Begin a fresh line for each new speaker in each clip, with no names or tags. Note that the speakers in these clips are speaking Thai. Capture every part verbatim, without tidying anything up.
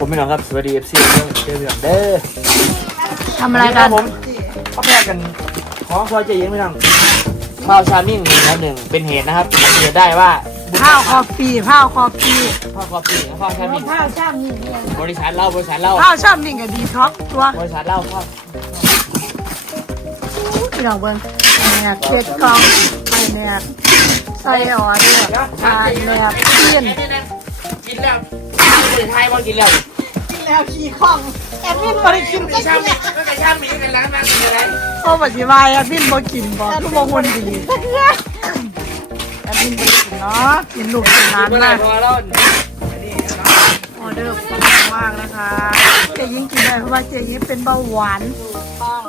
พี่น้องครับสวัสดีเอฟซีเด้อเด้อพี่น้องเด้อ
ทำอะไรกัน
ผมเขาแพร่กันของซอยเจยิงพี่น้องข้าวชามิ่งนะหนึ่งเป็นเหตุนะครับสังเกตได้ว่า
ข้าวคอฟฟี่ข้าวคอฟฟี่
ข้าวคอฟฟี่ข้าวชามิ่ง
ข้าวช่างนี่เนี่ย
บริษัทเหล้าบริษัทเหล้า
ข้าวช่างนี่กับดีท็อกตัว
บริษัทเหล้าข้าว
พี่น้องเบิ้งเนี่ยเค้กกล่องไปเนี่ยใส่ออเดอร์ทานเนี่ยกิน
กินแล้วกินไทยว่ากินแล้ว
แล้วขี้ข้องแอดมินบ่ได้กิน
ก็ชามิ่งก็ชามิ่งกันแล้วนั่งกินอะไร
โอ้ปัจจุบันแอดมินบ่กินบ่ทุกบ่คนดีแอดมินบ่ได้กินเนาะกินลูกกินหลาน
เมื่อไหร่
นะ
พอแล้ว
ออเดอร์ปังมากนะคะเจ๊ยิ่งกินได้เพราะว่าเจ๊ยิ่งเป็นเบาหวานต้อง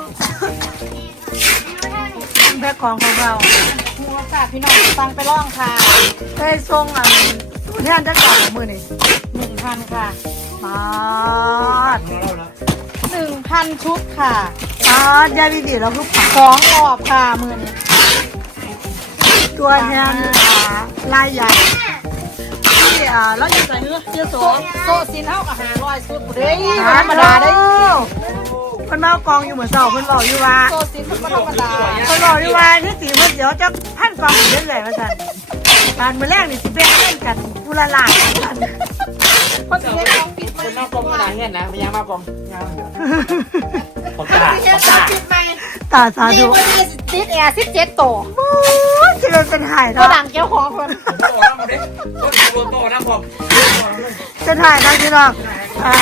แพ็คของของเรา
หัวค่ะพี่น้องฟังไปร่องค่ะ
ได้ส่งอันตัวแทนจะกล่องของมือนี่
หนึ่งพันค่ะ
ปาด
หนึ่งพันชุดค่ะ
ปาดยายบีบีเราคือปัง
สองรอบค่ะมือนี้
ตัวแทนอ่าลายใหญ่ที่อ่าเราอยู่ใส่เนื้อเยอะโส
โซโซซินเท่ากับหาร้อยชุดเด้ยธรรม
ธรรม
ดา
ดา
ได้
ได้เพิ่นมาเอากองอยู่เหมือนเสาเพิ่นบอกอยู่ว่า
โซซินมันก็ธรรมดา
เพิ่นบอกอยู่ว่าที่สีเพิ่นเดี๋ยวจะพันกองเรื่อยๆมาสั่นการมื้อแรกนี่สิแบ่งเงินกันผู้ละล้านกัน
เพราะสิได้ของปิด
คนนอกกองนาเงี้ยนะพยายามมากองยาวเดี๋ยวผมตา
เฮ็
ผ
ด
ม
ขอ
ตาง
ปิดใหม่
ตาสา
นี่
ธุ
วันนี้ติดแอร์สิบเจ็ดโต
โอ้ยจะเลยเป็นหาย
ก็
เนาะ
ดังเจ้าของคน
ผมโตนะผมเด็กผมโตนะผม
จะถ่ายนะพี่น้องอ่า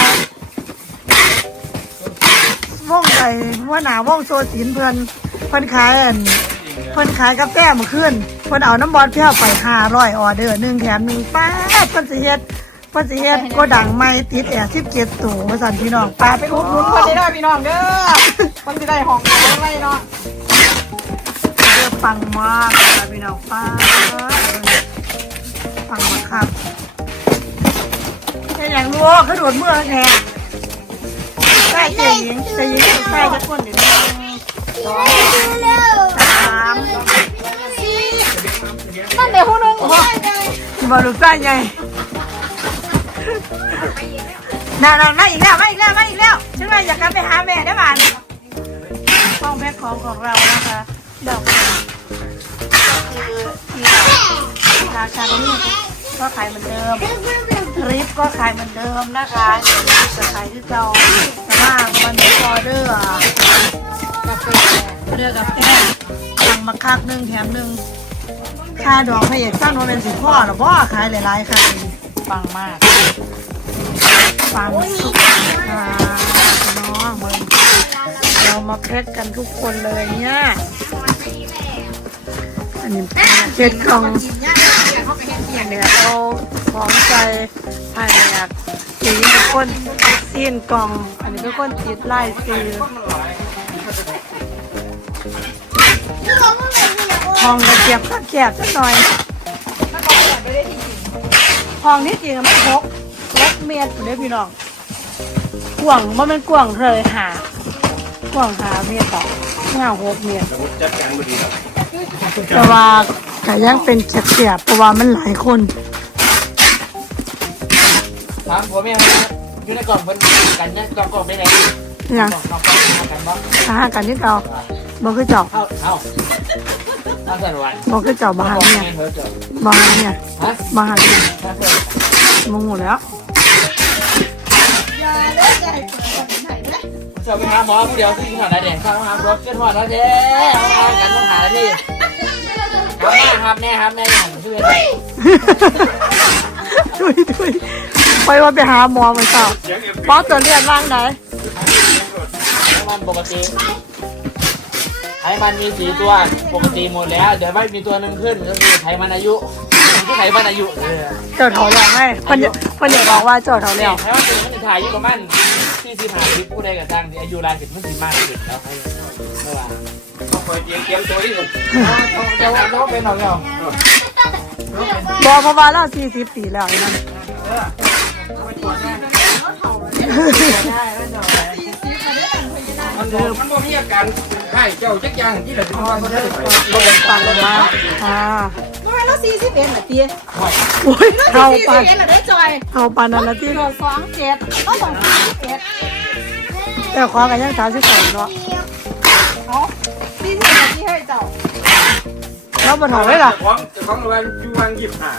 วงไอ้ว่าหนาวงโซศินเพิ่นเพิ่นขายอันเพิ่นขายกาแฟเมื่อคืนเพิ่นเอาน้ำบอลเพี้ยวไปห้าร้อยออเดอร์หนึ่งแถมหนึ่งป้าดเพิ่นสิเฮ็ดเพิ่นสิเฮ็ดก็ดังไม่ติดแอร์สิบเจ็ดตัวว่าสั่นพี่น้องปาไปอุดหนุน
ค
เพิ่
น
น
ได้ด้วยพี่น้องเด้อคนที่ได้ห้องอะไรเนาะ
เด้อปังมากค่ะพี่น้องป้าดปังมากครับแค่อย่างรู้เขาโดดเมื่อแท้ใต้เจหญิงเจหญิงใต้จะคนเดี๋ยวนี้สองสาม
นั่นเดี๋ยวหูนึง
ที่บอลลูกใต้ไงน่าน่ามาอีกแล้วมาอีกแล้วมาอีกแล้วฉันว่าอยากกลับไปหาแม่ได้บ้านห้องแพ็คของของเรานะคะดอกก็คือที่ที่ราชานี่ก็ขายเหมือนเดิมริปก็ขายเหมือนเดิมนะคะจะขายที่เก่าแต่ว่ามันมีออเดอร์อะกาแฟออเดอร์กาแฟสั่งมาคักหนึ่งแถมหนึ่งค่าดอกพระเอกสร้างโนเป็นสิพ่อหรอพ่อขายหลายๆค่ะ
ปังมาก
ฟังสุดค่ะน้องเมืองเรามาแพ็กกันทุกคนเลยเนี่ยอันนี้เจ็ดกล่องเนี่ยเอาของใจภายในอ่ะสีเป็นคนซีนกล่อง อันนี้เป็นคนติดไล่ซื้อห้องกระเจี๊ยบก็แคบสักหน่อยห้องที่จริงมันหกหกเมตรเลยพี่น้องกว้างมันเป็นกว้างเลยหากว้างหาเมตรต่อห้าหกเมตรแต่ว่าก็ยังเป็นแคบๆเพราะว่ามันหลายคน
ถามผมยังอยู่ในกล่องเป็นกันเนี่ยกล่องกล่องไปไหน
เนี่ย
กล่องกล่องกล่องกันบ้าง
หากันที่เราบอกคือเจ้า
เอาเอาเอาสันวัน
บอกคือเจ้าบาหาเนี่ย
เธอเจอบ
าหาเนี่ย
ฮะ
บาหาเนี่ย
ถ้าเธอ
มองหมดแล้ว
จะไปหาหมอผู้เดียวที่ถอดได้เด่นข้าวหารถเชื่อถอดแล้วเด้เอากันต้องหาแล้วที่ครับแม่ครับแม่ครับแม่อย่างช่วย
ดุยดุยไปว่าไปหาหมอเหมือนเจ้าหมอตัวเลือดว่างไหน
ให้มันปกติให้มันมีสีตัวปกติหมดแล้วเดี๋ยวไม่มีตัวนึงขึ้นก็คือไขมันอายุที่ไขมันอายุเออ
เจ้าเถาแล้วให้เพิ่นเพิ่นอยากบอกว่าเจ้าเถา
เนี่
แล้
ยว ถ้าว่าเป็นมันจะถ่ายอยู่ประมาณที่สิบห้าสิบผู้ใดกับทางที่อายุรายสิบมันสิมากขึ้นแล้วให้เมื่อวานต้องคอยเตรียมเตรียมตัวที่สุดเดี๋ยวเดี๋ยวเป็นหน่อยเนาะ
บอกเพราะว่าเราสี่สิบปีแล้วนั่น
มันบอกมันบอกมีอาการไข้เจ้าจักอย่างที่เราจะนอนก็ได้
ฟังมาอ่า
ก็ให้เราสี่สิบเอ็ดนาที
โอ้ย
เรา
เอา
สี่สิ
ปา
บเอ็ดละได้จอย
เอาปานนั้นละที่
โดดสองเจ็ดก็สองสี่สิบเอ็ด
แต่ขอกันยังสามสิบสองเนาะ
เอาสี่สิบนาทีให้เจ้า
เราบนหอเลยล่ะ
ของของเราอยู่วางหยิบหา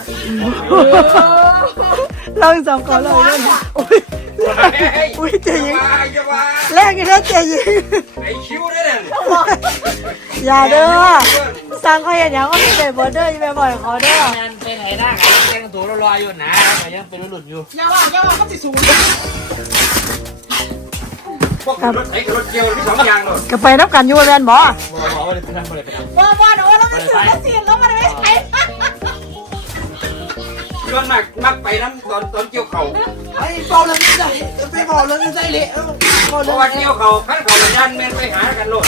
เราอีกสองคนเลยเล่นอุ้ยอุ้ยเจยิง
ว่าอย่าว่า
แรกอีกแล้วเจยิง
ไอ้คิวได้เลย
อย่าเด้อสั่งเขาอย่างนี้ก็ไม่เป็นบอร์เดอร์ยังไม่บ่อยขอเด้อ
แมนไปไหนหน้าขายแจ้งตัวลอยๆอยู่นะแต่ยังเป็นหลุดอยู่
อย่าว่าอย่าว่ามันสิสูง
พวกรถไถกับรถเกี่ยวที่สองอย่างเลย
ก็ไปนับกันอยู่แลนบ่
บอกว่าเลยไปทำอะไรไปทำ
ว่าว่าโอ้เราไม่ซื้อแล้วสิเราไม่ได้ใช้
ย้อนมากมักไปน้ำตอนตอนเกี่ยวเข่า
ไอ้บอกเลยไม่ใช่ไปบอกเลยไม่ใช่เลย
เพราะว่าเกี่ยวเข่าขั้นเข่ายันแม่นไปหากันโลด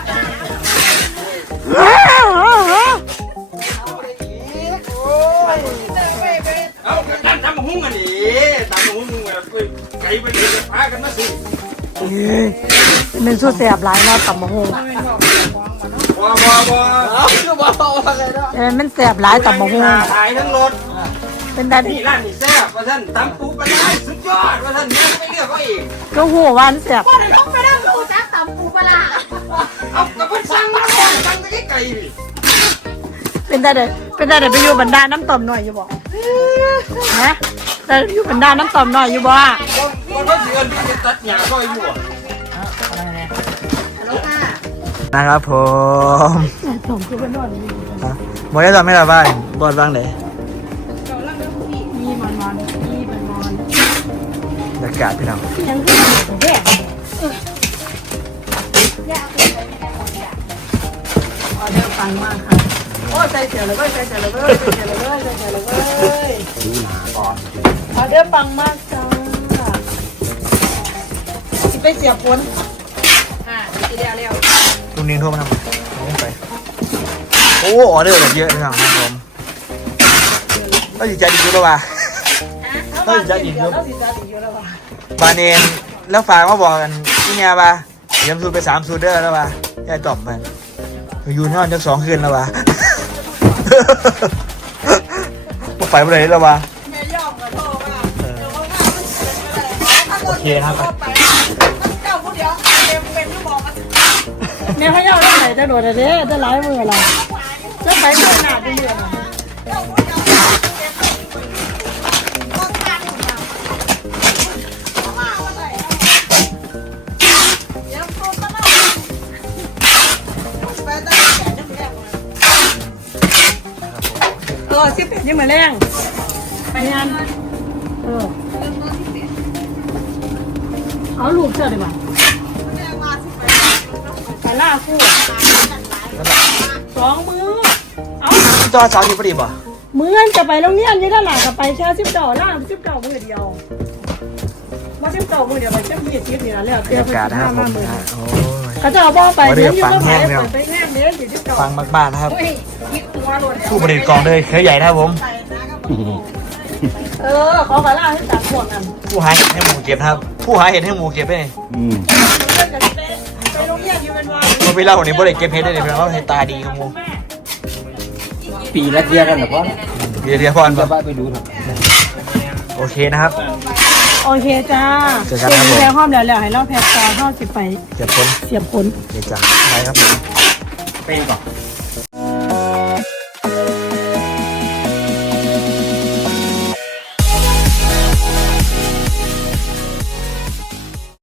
เอาตั้งทำหุ้งกันดิตั้งหุ้งไปไก่ไปเดี๋ยวจะพากันมาสิ
เป็นสู้แสบหลายเนาะตับมะฮง
ว้าวว้าวว้าว
เอาคือบอกอะไรเนาะ
เออมันแสบหลายตับมะฮง
ขายทั้งรถ
เป็นได้
นี่ร้านนี่แซ่บว่าท่านตำปูปลาร้าสุดยอดว่าท่านเนี่ยไม่เลือกเขาอีก
ก็หัววานแสบ
ว่าเดี๋ยวต้องไปนั่งดูจักตำปูปลา
เอากระเพิ่นสั่งมาก่อนสั่งไปไกล
เป็นได้เด้เป็นได้เด้ไปอยู่บรรดาน้ำต่อมหน่อยอยู่บ่ฮะแต่อยู่บรรดาน้ำต่อมหน่อยอยู่บ่
ๆคนเขาเสือนที่จะตัดหญ้าซอยอยู่
นะครับผม
ต่อมคือเป็นนอน
หมดได้ตอนไม่ละบ้านบอดบ้างเลย
มีมันมันมีมันมัน
บรรยากาศพี่น้อง
ยังคือแย่ออเดอร์ปังมากค่ะโอ้ใจเสียเลยเว้ยใจเสียเลยเว้ยใจเสียเลยเว้ยใจเสียเลยเว้ยออเดอร์ปังมากจ้าสิไปเสียผล
อ่าทีเดียวเร็ว
ลุงนิ้งโทรมาทำไมไม่ไปโอ้ออเดอร์แบบเยอะพี่น้องครับผมก็อยู่ใจดีอยู่แล้วว่ะ
เฮ้ยจะอีกเยอะแล้วสิจะอีกเยอะแล้วว่ะ
บานเอนแล้วฝากมาบอกกันที่เนี่ยป่ะเยี่ยมสูตรไปสามสูตรเด้อแล้วว่ะยายตอบมันอยู่นอนจักสองคืนแล้วว่ะพวกไฟไปไหนแล้วว่ะ
แม่ย่อมกับโทรว่า
โอเคครับ
เจ้าผู้เดียวเต็มเป็นที่บอกกัน
เนี่ยเขาอยากได้ไหนจะโดดเด้จะไล่มืออะไรจะไปขนาดเดือด
เจ้าผู้เดียวเต็มก็ทานมาอะไรยังโตตลอดไปตั้งแต่ยังแรกเลย
เออสิบแปดยังมาแรงไปงานเออเอาลูกเชื่อดีกว่าไปล่าคู่สองมือเอา
จอสองอยู่พอดีป่ะ
มือจะไปโรงเรียนยี่ด้านหลังกับไปแค่สิบเก้าล่างสิบเก้ามือเดียวมาสิบเก้ามือเดียวไปเจ้าพี่ทิพย์นี่นะแล้ว
บร
เตี้
ร
ย
ยากาศนะครับผม
มือ
โอ้ย
เขาจะเอาบ้องไปเดี๋ยวอยู่ก็ไปไปแง่เนี้ยสี่สิบเก้า
ฟังมากๆนะครับ
คิดตัวหล่น
ผู้บริหารกองเลยเคยใหญ่นะครับผม
เออขอไปล่าให้ตัดพวกนั้น
ผู้หาเห็ดให้หมูเก็บนะครับ ผู้หาเห็ดให้หมูเก็บได้
ไปโรงเรียนอยู่เป็นวัน
เมื่อพี่เล่าคนนี้บริเก็บเห็ดได้เลยเพราะว่าเห็ดตาดีกับหมู
ปีละเทียกันเหรอพ่อ
เดี๋ยวเดี๋ยวพอน
จะ
ป่ะ
ไปดูครับ
โอเคนะครับ
โอเคจ้า
เจอกันครับผม
แพ้ห้อมแล้วแล้วให้เราแพ้ตาเข้าสิไป
เก็บคน
เสียบผล
เดี๋ยวจ้ะไปครับผม
เป็นก่อน
เ